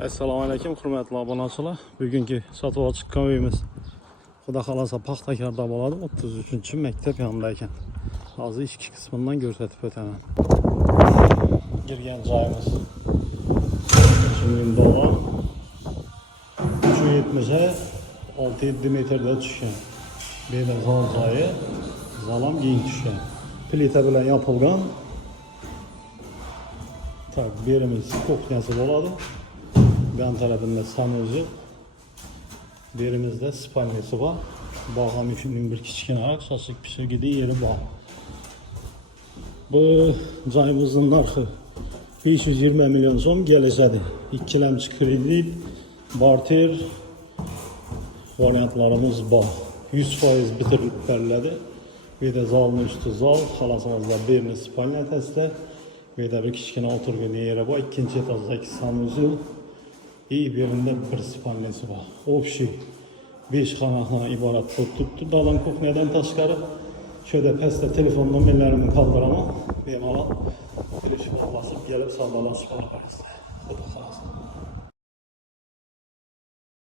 Assalomu alaykum, hurmatli obunachilar. Bugungi sotib chiqqan uyimiz Xudo xolasa Paxtakorda bo'ladi, 33-maktab yonida ekan. Hozir ichki qismidan ko'rsatib o'taman. Girgan joyimiz 3000 dollar. 370 6-7 metrda tushgan. Beda zal joyi, zalam keng tushgan. Plita bilan yopilgan. Tak, berimiz kuxnyasi bo'ladi. Yan tarafında sanuzul, berimizde spalnesi var. Bağlam üçünün bir kiçkinarak saçlık bir şey gidiyor yeri var. Bu cayımızın narxı 520 milyon so'm geləcədi. İkilemci kredi, barter variantlarımız var. 100% bitirilib verildi. Bir de zalın üstü zal, xalasımızda birinin spalnetesi ve de bir kiçkina oturgun yeri var. İkinci etajdaki sanuzul. İyi birinde bir spalnesi var. Общий 5 xonaqdan iborat bo'lib turibdi. Dalam kuxnyadan tashqari şöyle pastda telefon nomerlarimni qoldiraman. Bemalol telefon bosib kelib savdolashib olasiz. Xudo xolasa.